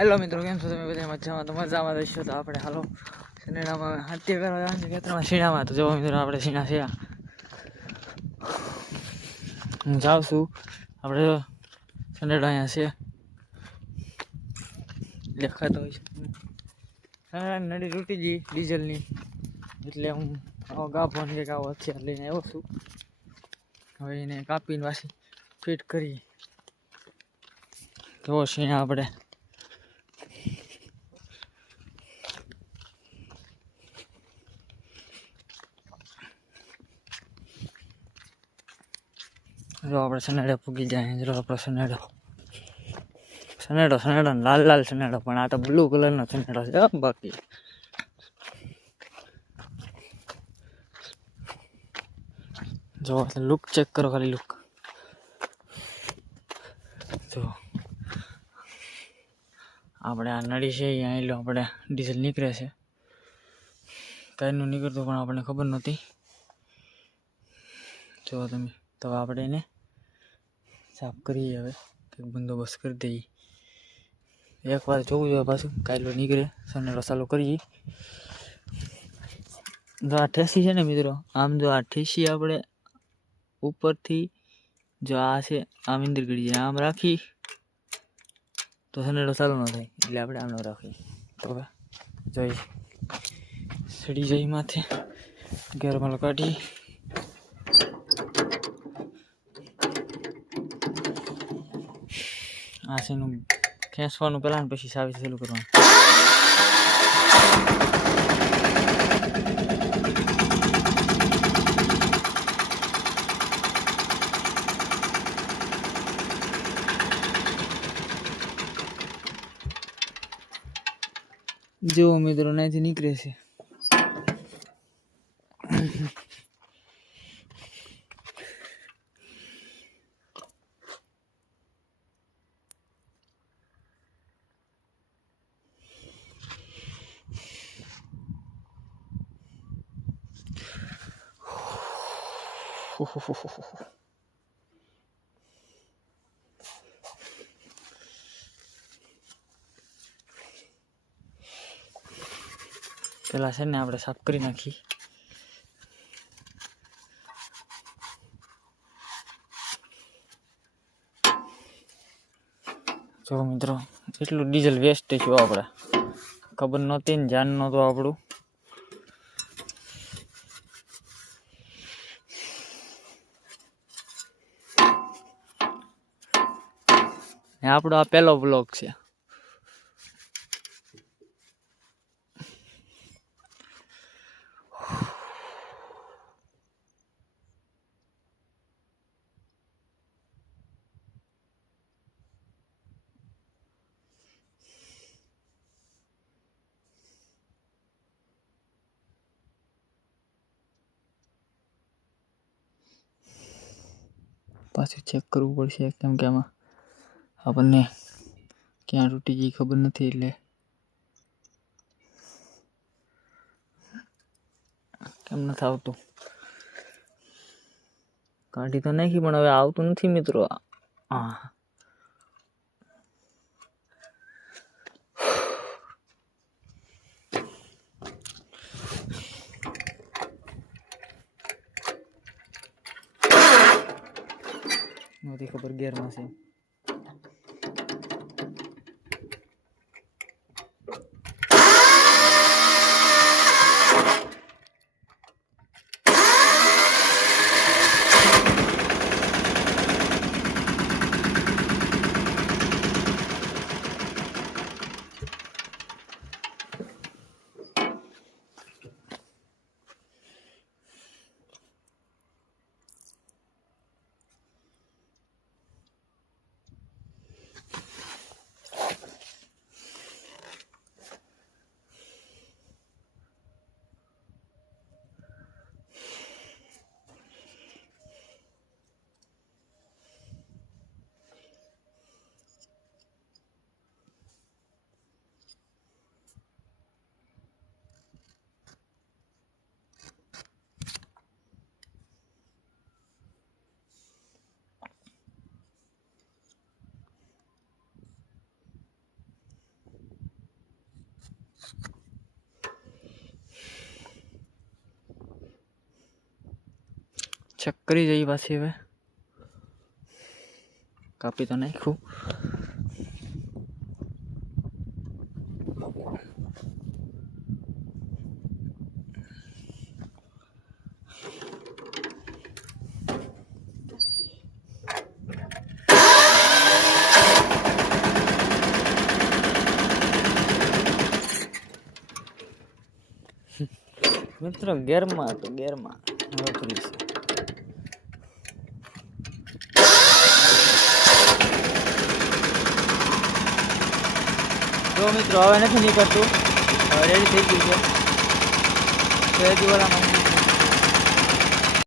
Hello મિત્રો, કેમ છો તમે બધા? મજામાં તો મજામાં રહીશો. તો આપણે હાલો શિણામાં હાથે કરવા જવાનું છે ખેતરમાં શિણામાં. તો જો મિત્રો આપણે શિણા છે, હું જાઉં છું. આપણે સનેડા અહીંયા છે દેખાતો હોય છે. હા, નડી તૂટી ગઈ ડીઝલની, એટલે હું આવો ગાભો ને કંઈક આવો હથિયાર લઈને આવ્યો છું. હવે એને કાપીને પાછી ફિટ કરી. તો શિણા આપણે જો આપણે સનેડે પૂગી જાય. જો આપણો સનેડો લાલ લાલ સનેડો, પણ આ તો બ્લુ કલરનો સનેડો છે. બાકી જો લુક ચેક કરો, ખાલી લુક જો. આપણે આ નળી છે અહીંયા એટલું આપણે ડીઝલ નીકળે છે. કાંઈનું નીકળતું પણ આપણને ખબર નહોતી. જો તમે, તો આપણે એને સાફ કરીએ. હવે કંઈક બંદોબસ્ત કરી દઈએ. એકવાર જોવું જોઈએ પાછું કાયલો નીકળે. સનેડો ચાલુ કરીએ. જો આ ઠેસી છે ને મિત્રો, આમ જો આ ઠેસી આપણે ઉપરથી જો આ છે આમ ઇન્દર ગળી આમ રાખી તો સનેડો ચાલુ ન થાય. એટલે આપણે આમ ન રાખીએ. તો હવે જોઈ સડી જઈ માથે ગેરમાલ કાઢી. આ છે એનું ખેંચવાનું પહેલાં ને પછી સાવી ચાલુ કરવાનું. જો મિત્રો અહીંથી નીકળે છે. પેલા છે ને આપણે સાફ કરી નાખી. જો મિત્રો એટલું ડીઝલ વેસ્ટ થયું. આપણે ખબર નહોતી ને ધ્યાન નહોતું આપણું. આપણો આ પહેલો બ્લોક છે. પાછું ચેક કરવું પડશે, કેમ કે આમાં આપણને ક્યાં તૂટી ગઈ ખબર નથી. એટલે કેમ નથી આવતું? કાઢી તો નાખી પણ હવે આવતું નથી મિત્રો. હા, નથી ખબર ગેરમાં છે. ચેક કરી જઈએ પાછી હવે કાપી તો નાખ્યું મિત્રો ગેરમાં તો ગેરમાં વાપરી છે તો મિત્રો હવે નથી નીકળતું હવે રેડી થઈ ગયું છે તો એ જ વાળામાં